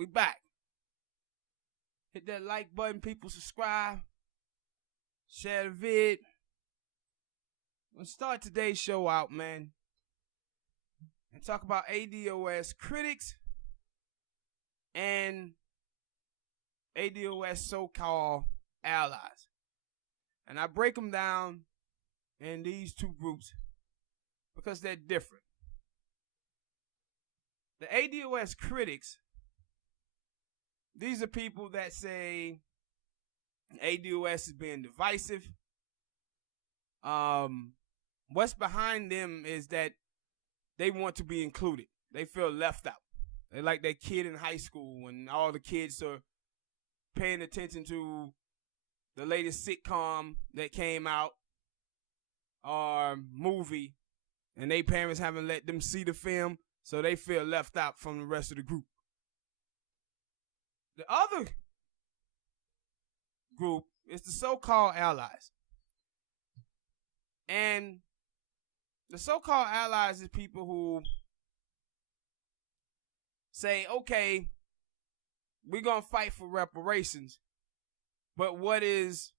We back. Hit that like button, people. Subscribe. Share the vid. Let's start today's show out, man. And talk about ADOS critics and ADOS so-called allies. And I break them down in these two groups because they're different. The ADOS critics, these are people that say ADOS is being divisive. What's behind them is that they want to be included. They feel left out. They're like that kid in high school when all the kids are paying attention to the latest sitcom that came out or movie, and their parents haven't let them see the film, so they feel left out from the rest of the group. The other group is the so-called allies. And the so-called allies is people who say, okay, we're going to fight for reparations, but what is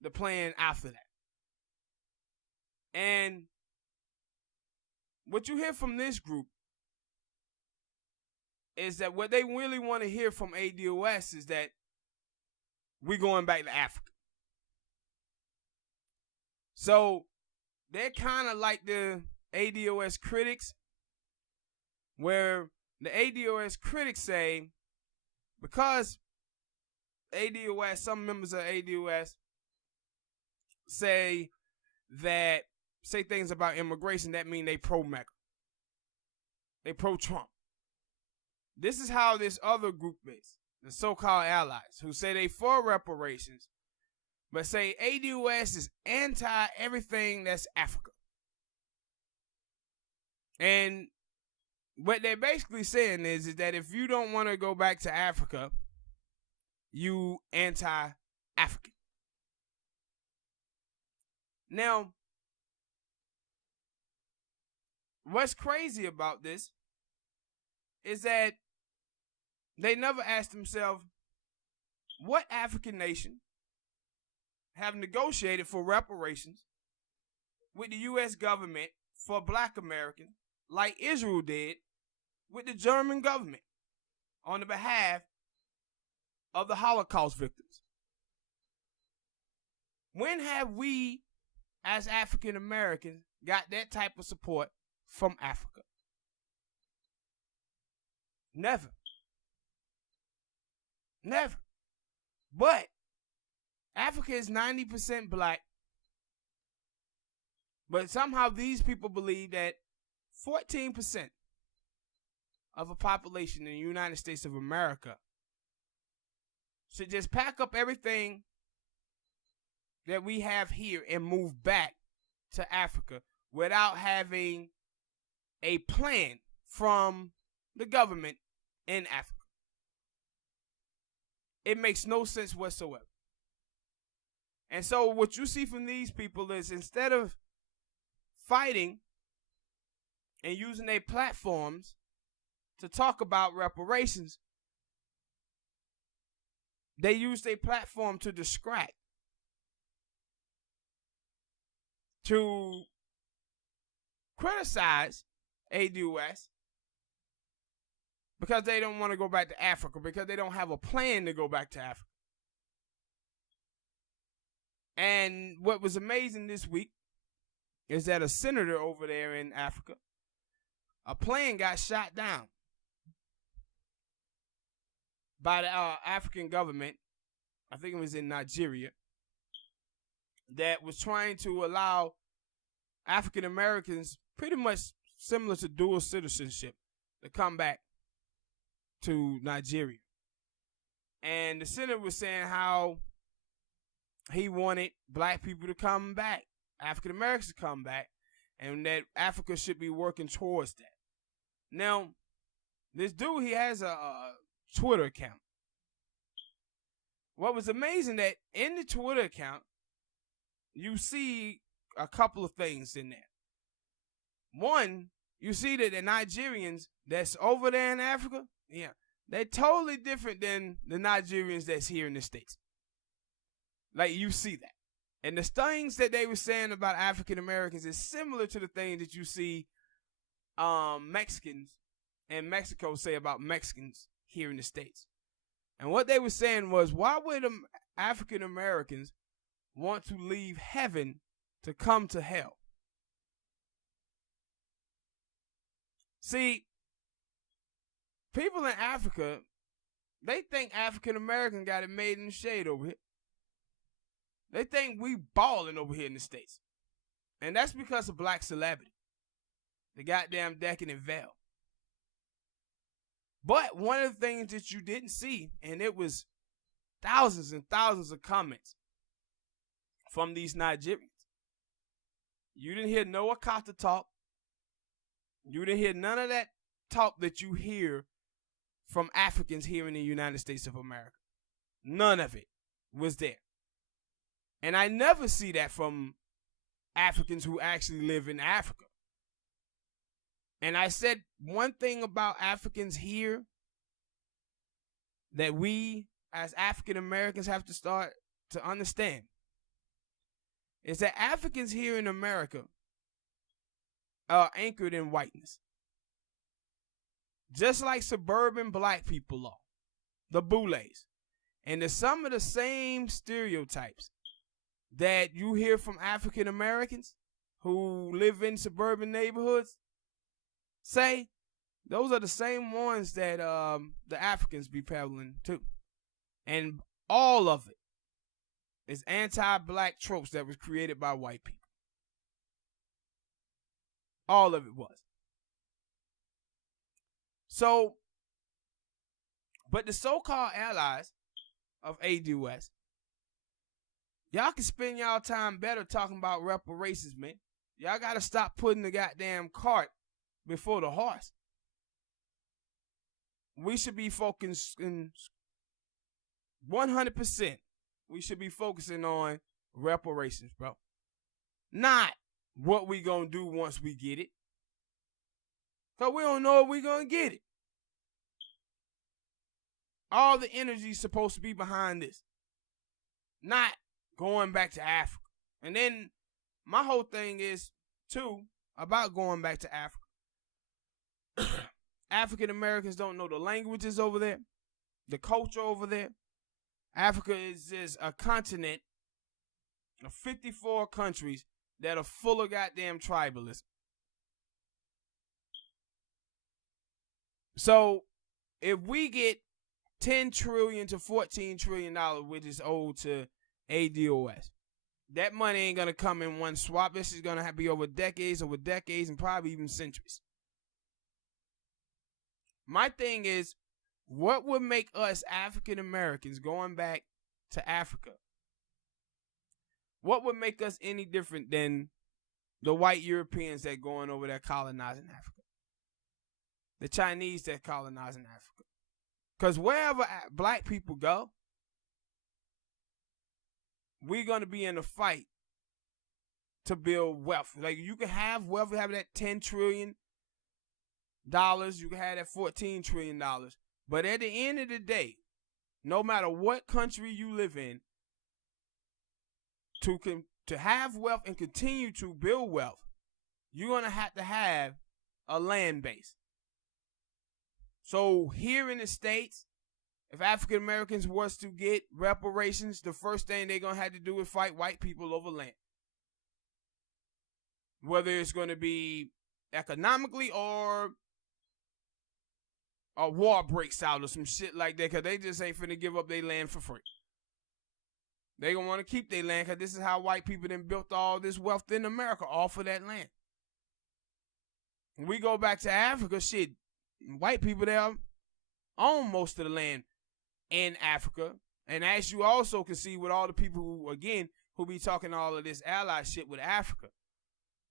the plan after that? And what you hear from this group is that what they really want to hear from ADOS is that we're going back to Africa. So they're kind of like the ADOS critics, where the ADOS critics say, because ADOS, some members of ADOS say things about immigration, that mean they pro-Mecca. They pro-Trump. This is how this other group is, the so-called allies, who say they for reparations, but say ADOS is anti-everything that's Africa. And what they're basically saying is that if you don't want to go back to Africa, you anti-African. Now, what's crazy about this is that they never asked themselves, what African nation have negotiated for reparations with the U.S. government for black Americans like Israel did with the German government on the behalf of the Holocaust victims? When have we, as African Americans, got that type of support from Africa? Never. Never. But Africa is 90% black. But somehow these people believe that 14% of a population in the United States of America should just pack up everything that we have here and move back to Africa without having a plan from the government in Africa. It makes no sense whatsoever. And so what you see from these people is, instead of fighting and using their platforms to talk about reparations, they use their platform to distract, to criticize ADOS, because they don't want to go back to Africa, because they don't have a plan to go back to Africa. And what was amazing this week is that a senator over there in Africa, a plane got shot down by the African government, I think it was in Nigeria, that was trying to allow African Americans, pretty much similar to dual citizenship, to come back to Nigeria. And the senator was saying how he wanted black people to come back, African Americans to come back, and that Africa should be working towards that. Now, this dude, he has a Twitter account. What was amazing, that in the Twitter account, you see a couple of things in there. One, you see that the Nigerians that's over there in Africa, yeah, they're totally different than the Nigerians that's here in the States. Like, you see that. And the things that they were saying about African Americans is similar to the things that you see Mexicans in Mexico say about Mexicans here in the States. And what they were saying was, why would African Americans want to leave heaven to come to hell? See, people in Africa, they think African American got it made in the shade over here. They think we balling over here in the States. And that's because of black celebrity. The goddamn decadent veil. But one of the things that you didn't see, and it was thousands and thousands of comments from these Nigerians. You didn't hear no Akata talk. You didn't hear none of that talk that you hear from Africans here in the United States of America. None of it was there. And I never see that from Africans who actually live in Africa. And I said one thing about Africans here that we as African Americans have to start to understand is that Africans here in America are anchored in whiteness. Just like suburban black people are, the Boulets. And there's some of the same stereotypes that you hear from African Americans who live in suburban neighborhoods say, those are the same ones that the Africans be peddling too. And all of it is anti-black tropes that was created by white people. All of it was. So, but the so-called allies of ADOS, y'all can spend y'all time better talking about reparations, man. Y'all got to stop putting the goddamn cart before the horse. We should be focusing 100%. We should be focusing on reparations, bro. Not what we gonna do once we get it. Because we don't know if we gonna get it. All the energy is supposed to be behind this. Not going back to Africa. And then my whole thing is, too, about going back to Africa. African Americans don't know the languages over there, the culture over there. Africa is just a continent of 54 countries that are full of goddamn tribalism. So, if we get $10 trillion to $14 trillion, which is owed to ADOS, that money ain't going to come in one swap. This is going to be over decades, and probably even centuries. My thing is, what would make us African Americans going back to Africa? What would make us any different than the white Europeans that going over there colonizing Africa? The Chinese that colonizing Africa? Because wherever black people go, we're going to be in a fight to build wealth. Like, you can have wealth, have that $10 trillion. You can have that $14 trillion. But at the end of the day, no matter what country you live in, to have wealth and continue to build wealth, you're going to have a land base. So here in the States, if African Americans was to get reparations, the first thing they're going to have to do is fight white people over land. Whether it's going to be economically or a war breaks out or some shit like that, because they just ain't finna give up their land for free. They gonna want to keep their land, because this is how white people then built all this wealth in America, off of that land. When we go back to Africa, shit, white people there own most of the land in Africa. And as you also can see with all the people who, again, who be talking all of this ally shit with Africa,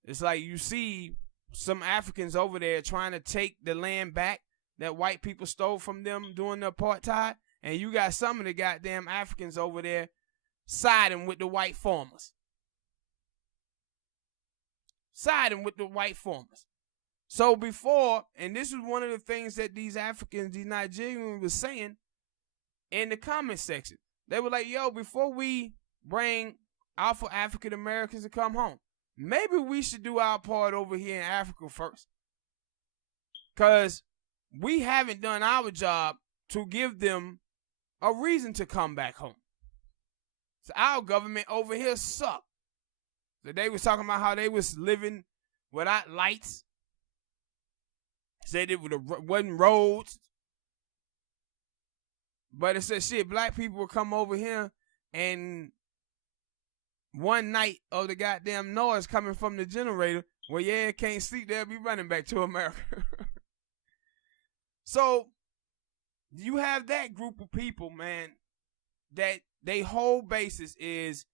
it's like you see some Africans over there trying to take the land back that white people stole from them during the apartheid, and you got some of the goddamn Africans over there siding with the white farmers. Siding with the white farmers. So before, and this was one of the things that these Africans, these Nigerians was saying in the comment section. They were like, yo, before we bring Alpha African Americans to come home, maybe we should do our part over here in Africa first. Because we haven't done our job to give them a reason to come back home. So our government over here sucked. So they was talking about how they was living without lights. Said it wasn't roads. But it said, shit, black people would come over here and one night of the goddamn noise coming from the generator, well, yeah, can't sleep, they'll be running back to America. So you have that group of people, man, that they whole basis is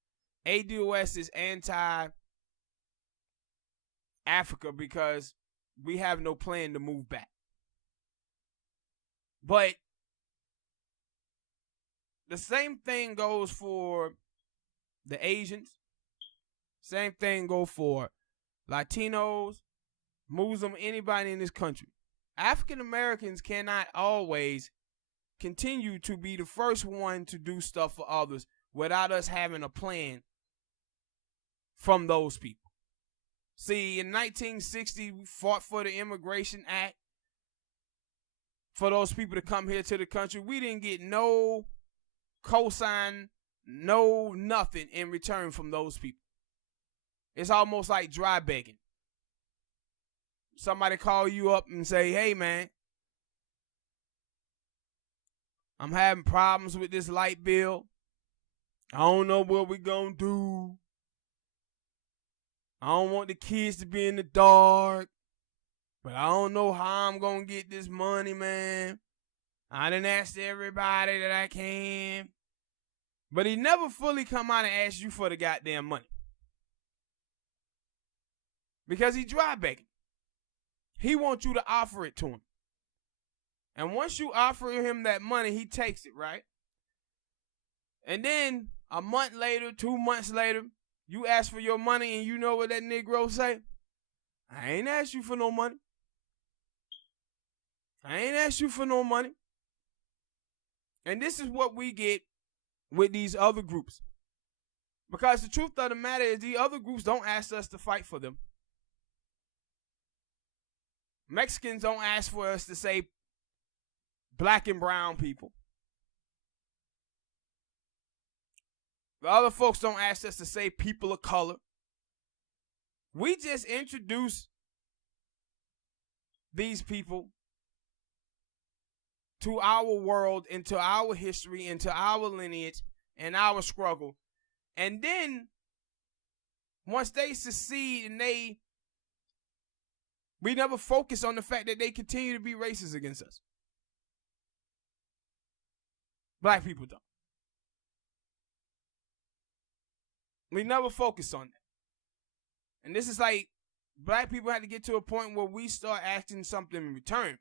ADOS is anti-Africa because we have no plan to move back. But the same thing goes for the Asians. Same thing goes for Latinos, Muslim, anybody in this country. African Americans cannot always continue to be the first one to do stuff for others without us having a plan from those people. See, in 1960, we fought for the Immigration Act for those people to come here to the country. We didn't get no cosign, no nothing in return from those people. It's almost like dry begging. Somebody call you up and say, hey, man, I'm having problems with this light bill. I don't know what we're going to do. I don't want the kids to be in the dark. But I don't know how I'm going to get this money, man. I done asked everybody that I can. But he never fully come out and ask you for the goddamn money. Because he dry begging. He wants you to offer it to him. And once you offer him that money, he takes it, right? And then a month later, 2 months later, you ask for your money and you know what that Negro say? I ain't asked you for no money. I ain't asked you for no money. And this is what we get with these other groups. Because the truth of the matter is the other groups don't ask us to fight for them. Mexicans don't ask for us to say black and brown people. The other folks don't ask us to say people of color. We just introduce these people to our world, into our history, into our lineage, and our struggle. And then, once they succeed and we never focus on the fact that they continue to be racist against us. Black people don't. We never focus on that. And this is like, black people have to get to a point where we start asking something in return.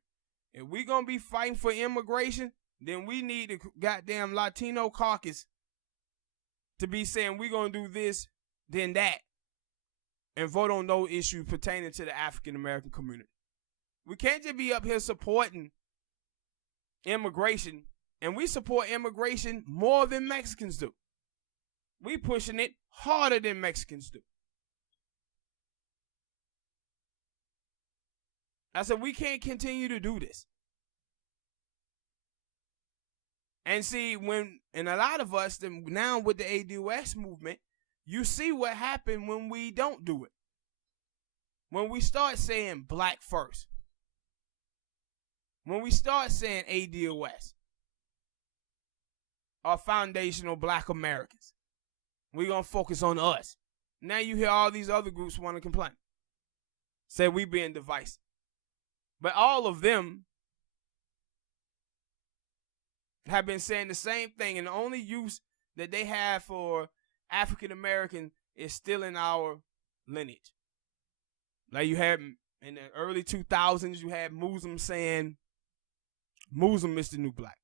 If we gonna be fighting for immigration, then we need the goddamn Latino caucus to be saying we gonna do this, then that, and vote on those issues pertaining to the African American community. We can't just be up here supporting immigration, and we support immigration more than Mexicans do. We pushing it harder than Mexicans do. I said, we can't continue to do this. And see, and a lot of us, now with the ADOS movement, you see what happened when we don't do it. When we start saying black first. When we start saying ADOS. Or foundational black Americans. We're going to focus on us. Now you hear all these other groups want to complain. Say we being divisive. But all of them have been saying the same thing, and the only use that they have for African American is still in our lineage. Like you had in the early 2000s, you had Muslim saying Muslim is the new black.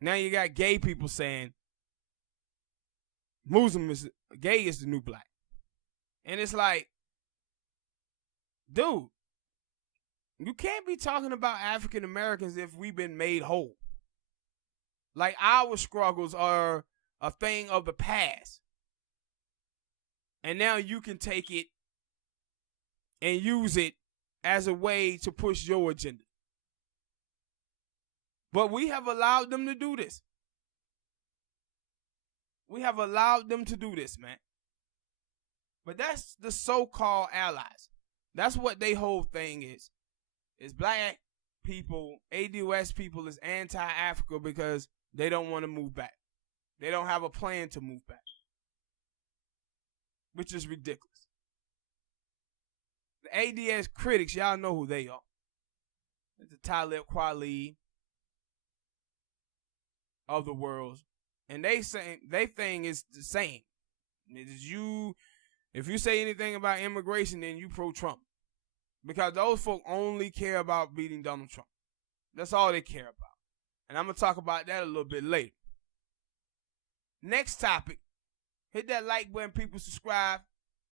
Now you got gay people saying gay is the new black. And it's like, dude, you can't be talking about African Americans if we've been made whole. Like our struggles are a thing of the past. And now you can take it and use it as a way to push your agenda. But we have allowed them to do this. We have allowed them to do this, man. But that's the so-called allies. That's what their whole thing is. Is black people, ADOS people is anti-Africa because they don't want to move back. They don't have a plan to move back. Which is ridiculous. The ADOS critics, y'all know who they are. It's the Talib Kweli of the world. And they thing is the same. It is if you say anything about immigration, then you pro-Trump. Because those folk only care about beating Donald Trump. That's all they care about. And I'm going to talk about that a little bit later. Next topic. Hit that like button, people. Subscribe.